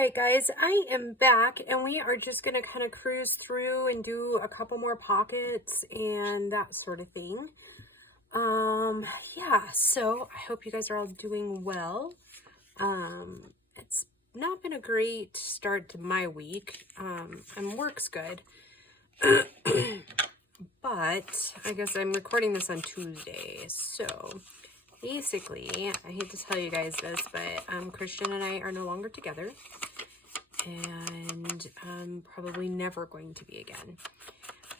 Alright guys, I am back and we are just going to kind of cruise through and do a couple more pockets and that sort of thing. Yeah, so I hope you guys are all doing well. It's not been a great start to my week, and work's good. But I guess I'm recording this on Tuesday, so basically, I hate to tell you guys this, but Christian and I are no longer together, and probably never going to be again.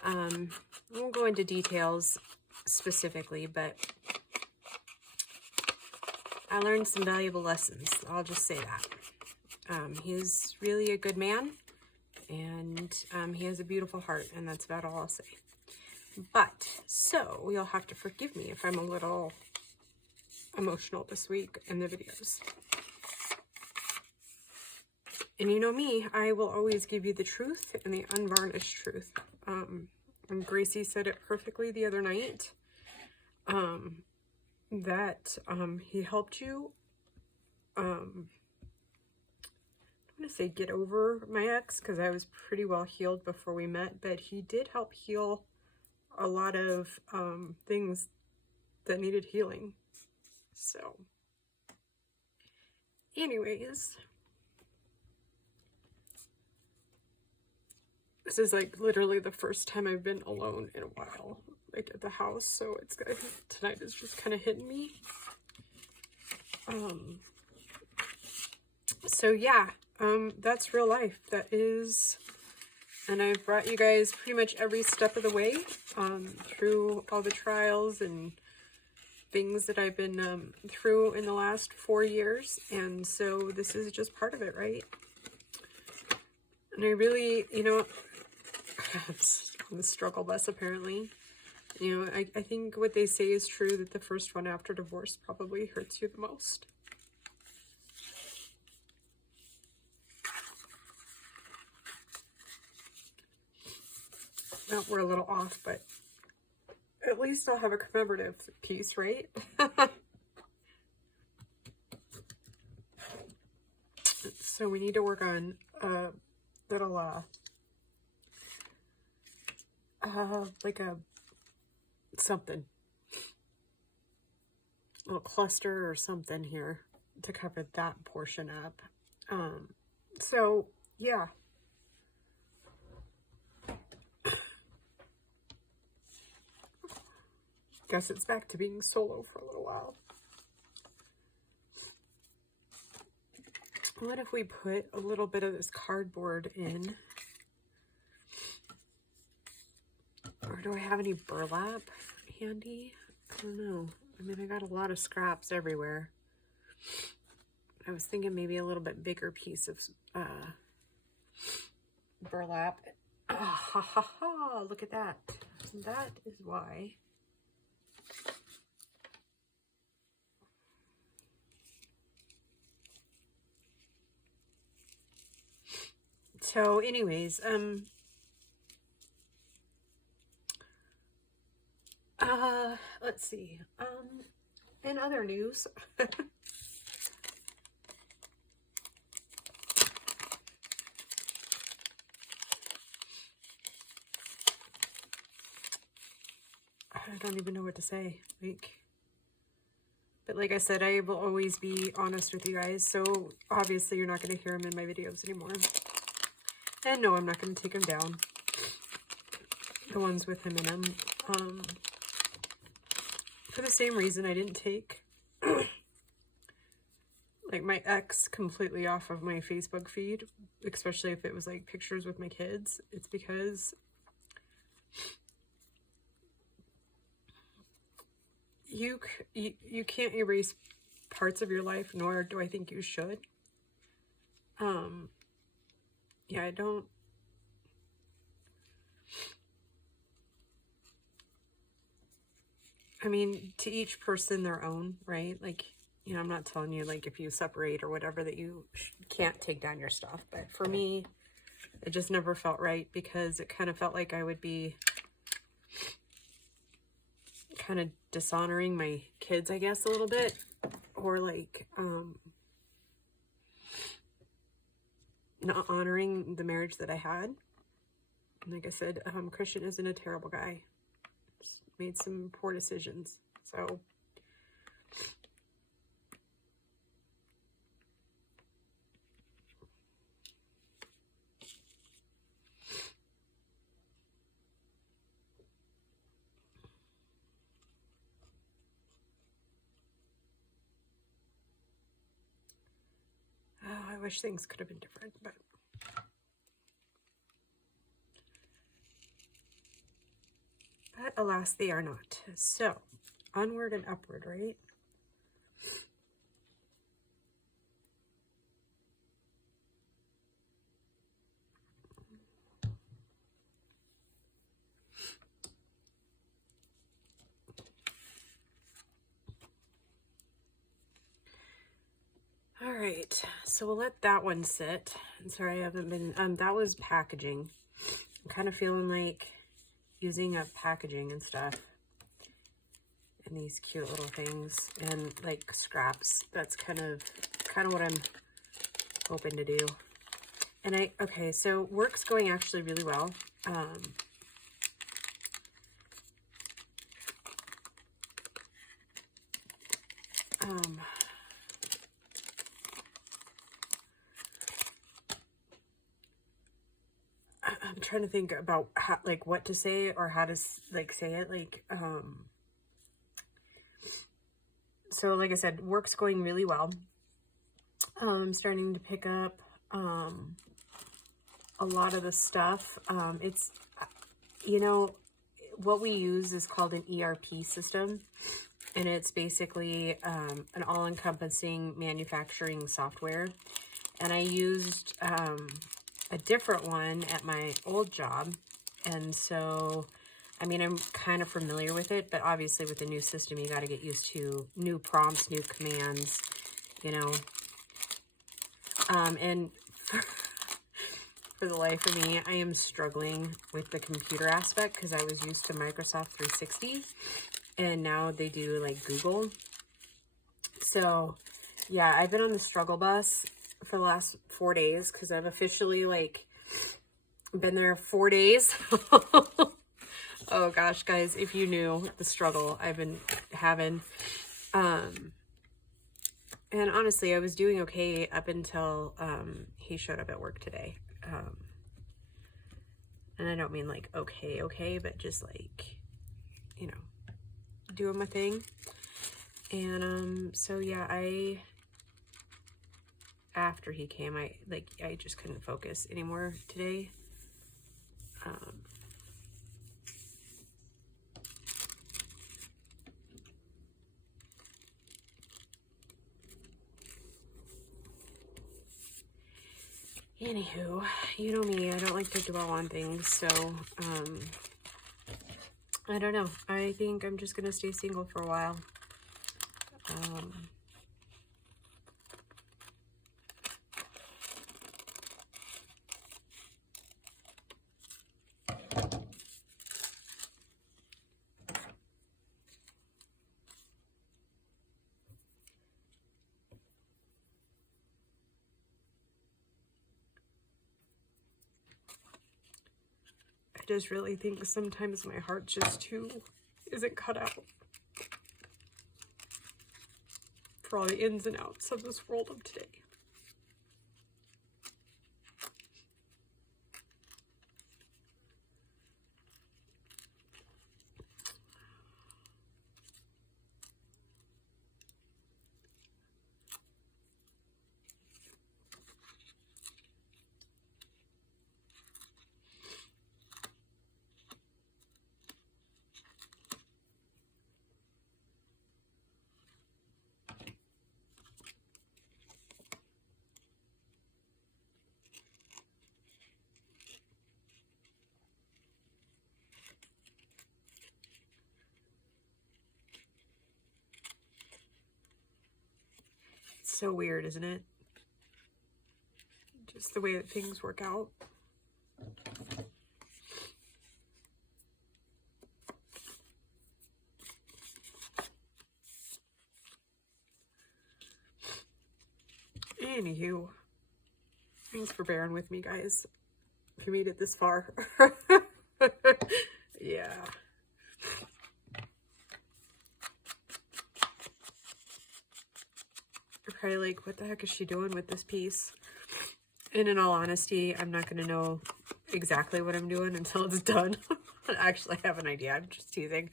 I won't go into details specifically, but I learned some valuable lessons. I'll just say that. He's really a good man, and he has a beautiful heart, and that's about all I'll say. But, so, you'll have to forgive me if I'm a little emotional this week in the videos. And you know me, I will always give you the truth and the unvarnished truth. And Gracie said it perfectly the other night, that he helped you, I'm going to say get over my ex, because I was pretty well healed before we met, but he did help heal a lot of things that needed healing. So, anyways, this is like literally the first time I've been alone in a while, like at the house, so it's good. Tonight is just kind of hitting me. So yeah, that's real life. That is, and I've brought you guys pretty much every step of the way, through all the trials and things that I've been through in the last 4 years, and so this is just part of it, right? And I really, you know, on the struggle bus apparently, you know, I think what they say is true, that the first one after divorce probably hurts you the most. Well, we're a little off, but at least I'll have a commemorative piece, right? So we need to work on a little, like a something, a little cluster or something here to cover that portion up. So yeah. Guess it's back to being solo for a little while. What if we put a little bit of this cardboard in? Or do I have any burlap handy? I don't know. I mean, I got a lot of scraps everywhere. I was thinking maybe a little bit bigger piece of burlap. Ah, ha ha ha, look at that. That is why. So anyways, let's see, in other news, I don't even know what to say, but like I said, I will always be honest with you guys, so obviously you're not going to hear them in my videos anymore. And no, I'm not going to take them down, the ones with him in them, for the same reason I didn't take, like, my ex completely off of my Facebook feed, especially if it was, like, pictures with my kids. It's because you can't erase parts of your life, nor do I think you should. Yeah, I don't. I mean, to each person their own, right? Like, you know, I'm not telling you, like, if you separate or whatever that you can't take down your stuff. But for me, it just never felt right, because it kind of felt like I would be kind of dishonoring my kids, I guess, a little bit. Or, like, not honoring the marriage that I had. Like I said, Christian isn't a terrible guy. Just made some poor decisions. So I wish things could have been different, but alas, they are not. So, onward and upward, right? All right, so we'll let that one sit. I'm sorry I haven't been, that was packaging. I'm kind of feeling like using up packaging and stuff. And these cute little things and like scraps. That's kind of what I'm hoping to do. And okay, so work's going actually really well. I'm trying to think about how, like, what to say or how to like say it. Like, so like I said, work's going really well. I'm starting to pick up a lot of the stuff. It's, you know, what we use is called an ERP system, and it's basically an all-encompassing manufacturing software. And I used a different one at my old job, and so I mean, I'm kind of familiar with it, but obviously with the new system you got to get used to new prompts, new commands, you know. And for the life of me, I am struggling with the computer aspect because I was used to Microsoft 360 and now they do like Google. So yeah, I've been on the struggle bus for the last 4 days because I've officially like been there 4 days. Oh gosh, guys, if you knew the struggle I've been having. And honestly, I was doing okay up until he showed up at work today. And I don't mean like okay, but just like, you know, doing my thing. And so yeah, after he came, I just couldn't focus anymore today. Anywho, you know me, I don't like to dwell on things, so, I don't know. I think I'm just gonna stay single for a while. I just really think sometimes my heart just isn't cut out for all the ins and outs of this world of today. It's so weird, isn't it? Just the way that things work out. Anywho, Thanks for bearing with me, guys. If you made it this far. Yeah. You're probably like, what the heck is she doing with this piece? And in all honesty, I'm not going to know exactly what I'm doing until it's done. I actually have an idea. I'm just teasing.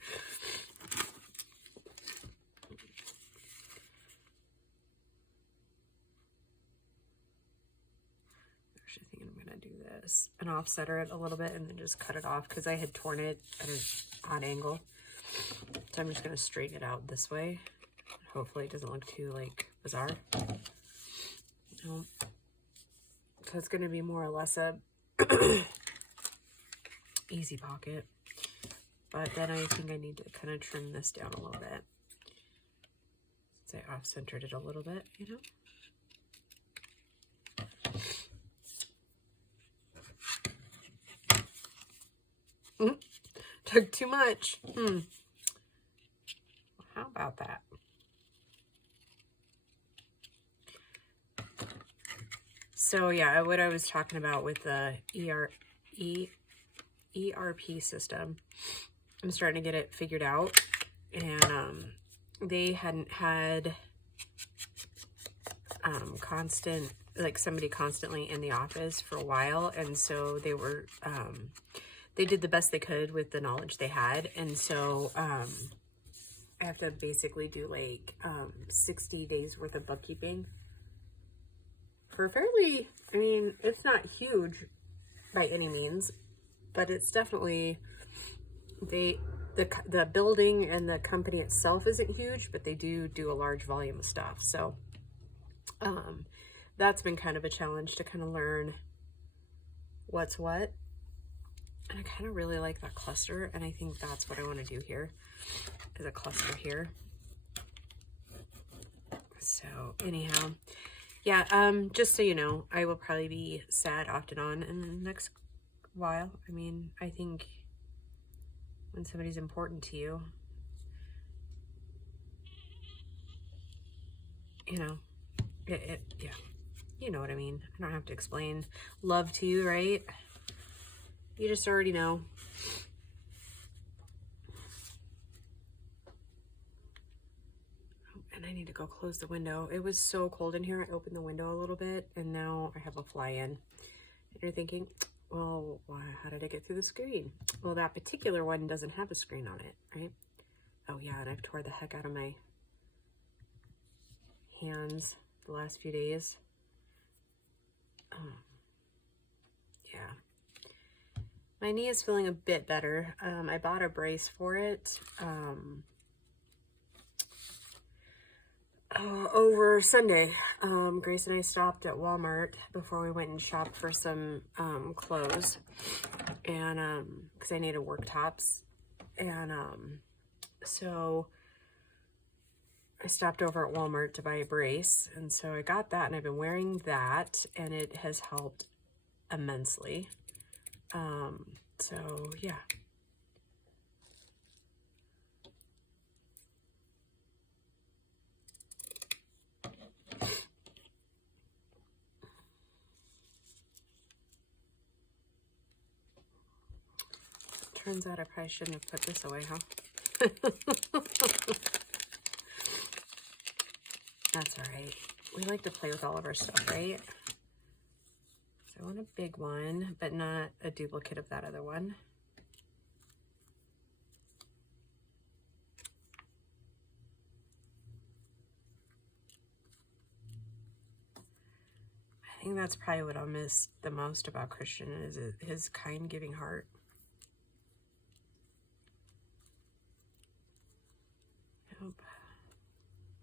Actually, I think I'm going to do this and offsetter it a little bit and then just cut it off because I had torn it at an odd angle. So I'm just going to straighten it out this way. Hopefully it doesn't look too, like, bizarre. No. So it's going to be more or less a easy pocket. But then I think I need to kind of trim this down a little bit. Since I off-centered it a little bit, you know? Took too much. How about that? So yeah, what I was talking about with the ERP system, I'm starting to get it figured out, and they hadn't had constant, like somebody constantly in the office for a while, and so they were they did the best they could with the knowledge they had, and so I have to basically do like 60 days worth of bookkeeping for fairly, I mean, it's not huge by any means, but it's definitely, the building and the company itself isn't huge, but they do a large volume of stuff. So that's been kind of a challenge to kind of learn what's what. And I kind of really like that cluster, and I think that's what I want to do here, is a cluster here. So anyhow, yeah, just so you know, I will probably be sad off and on in the next while. I mean, I think when somebody's important to you, you know, yeah, you know what I mean. I don't have to explain love to you, right? You just already know. And I need to go close the window. It was so cold in here. I opened the window a little bit, and now I have a fly in. And you're thinking, well, how did I get through the screen? Well, that particular one doesn't have a screen on it, right? Oh yeah, and I've tore the heck out of my hands the last few days. Yeah. My knee is feeling a bit better. I bought a brace for it. Over Sunday, Grace and I stopped at Walmart before we went and shopped for some clothes, and because I needed work tops, and so I stopped over at Walmart to buy a brace, and so I got that, and I've been wearing that, and it has helped immensely. So yeah. Turns out I probably shouldn't have put this away, huh? That's all right. We like to play with all of our stuff, right? So I want a big one, but not a duplicate of that other one. I think that's probably what I'll miss the most about Christian, is his kind, giving heart. Yep.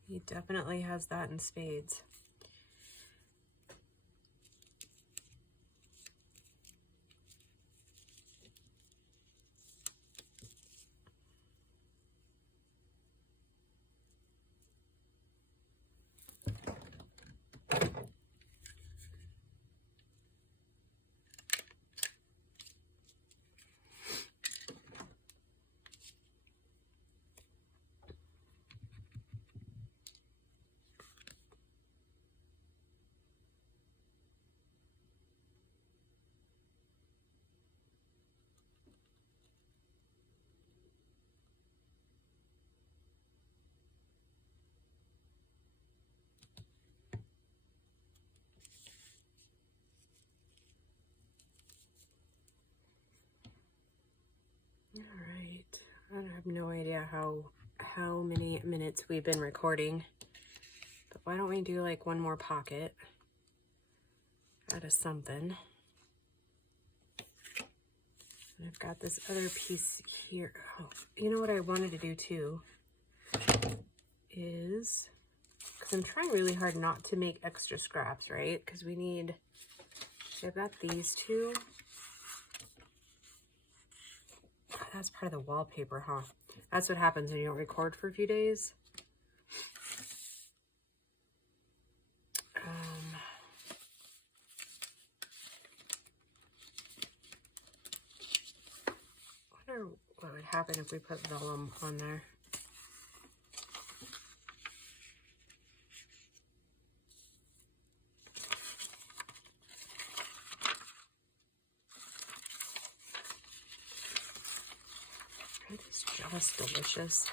He definitely has that in spades. have no idea how many minutes we've been recording. But why don't we do like one more pocket out of something. And I've got this other piece here. Oh, you know what I wanted to do too is, because I'm trying really hard not to make extra scraps, right? Because we need, I've got these two. That's part of the wallpaper, huh? That's what happens when you don't record for a few days. I wonder what would happen if we put vellum on there. It is just delicious.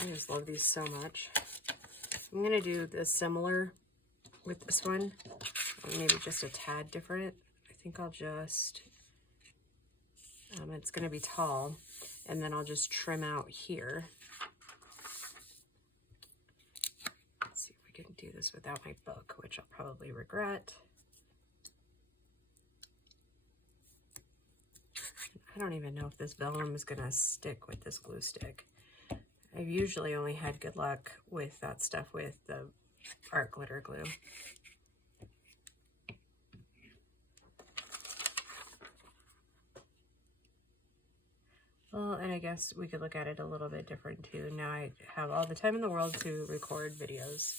I just love these so much. I'm gonna do the similar with this one, or maybe just a tad different. I think I'll just, it's gonna be tall, and then I'll just trim out here. Let's see if we can do this without my book, which I'll probably regret. I don't even know if this vellum is gonna stick with this glue stick. I've usually only had good luck with that stuff with the art glitter glue. Well, and I guess we could look at it a little bit different too. Now I have all the time in the world to record videos.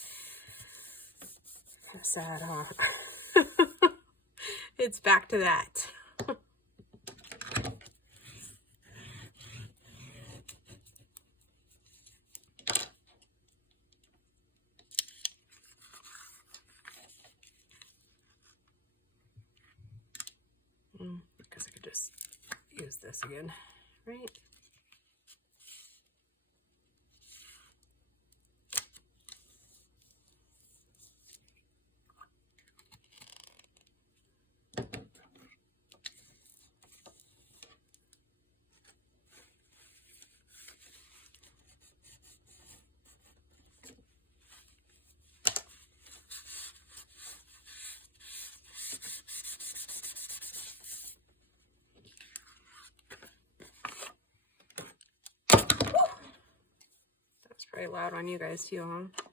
Kind of sad, huh? It's back to that. Because I could just use this again, right? Very loud on you guys too, huh?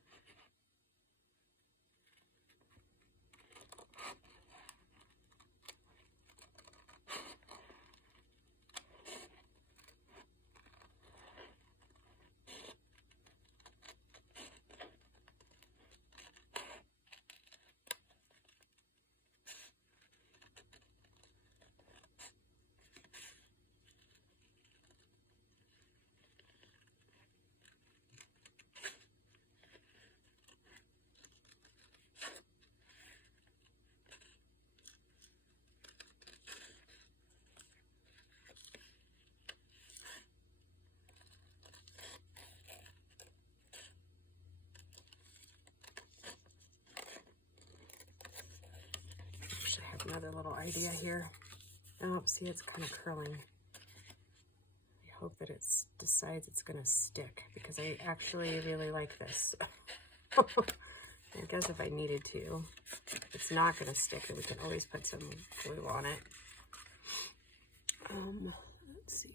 Actually, I have another little idea here. Oh, see, it's kind of curling. I hope that it decides it's going to stick, because I actually really like this. I guess if I needed to, if it's not going to stick, then we can always put some glue on it. Let's see.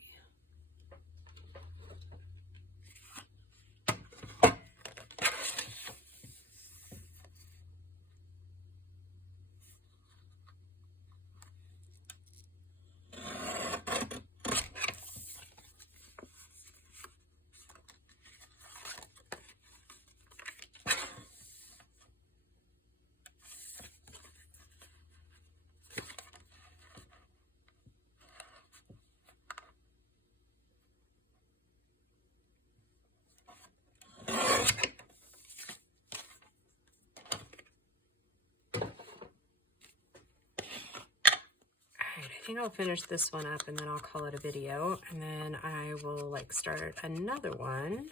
I think I'll finish this one up and then I'll call it a video, and then I will like start another one,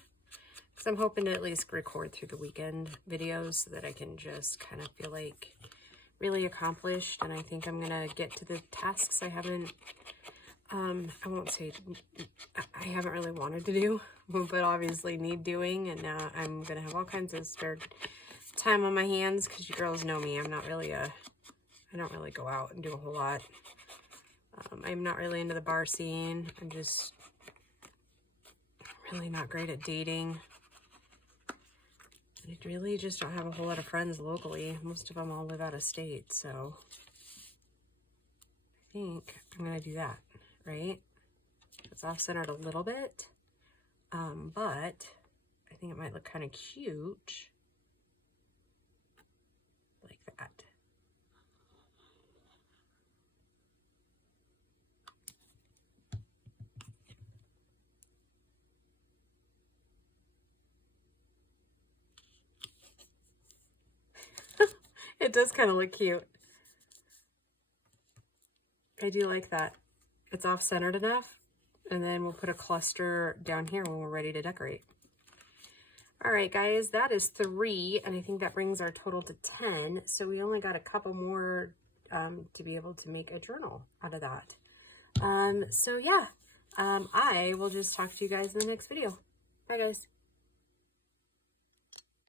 because I'm hoping to at least record through the weekend videos so that I can just kind of feel like really accomplished. And I think I'm gonna get to the tasks I haven't I won't say I haven't really wanted to do, but obviously need doing, and I'm gonna have all kinds of spare time on my hands because you girls know me. I don't really go out and do a whole lot. I'm not really into the bar scene. I'm just really not great at dating. I really just don't have a whole lot of friends locally. Most of them all live out of state, so I think I'm gonna do that, right? It's off-centered a little bit, but I think it might look kind of cute like that. It does kind of look cute. I do like that. It's off-centered enough, and then we'll put a cluster down here when we're ready to decorate. All right, guys, that is 3, and I think that brings our total to 10. So we only got a couple more to be able to make a journal out of that. So yeah, I will just talk to you guys in the next video. Bye, guys.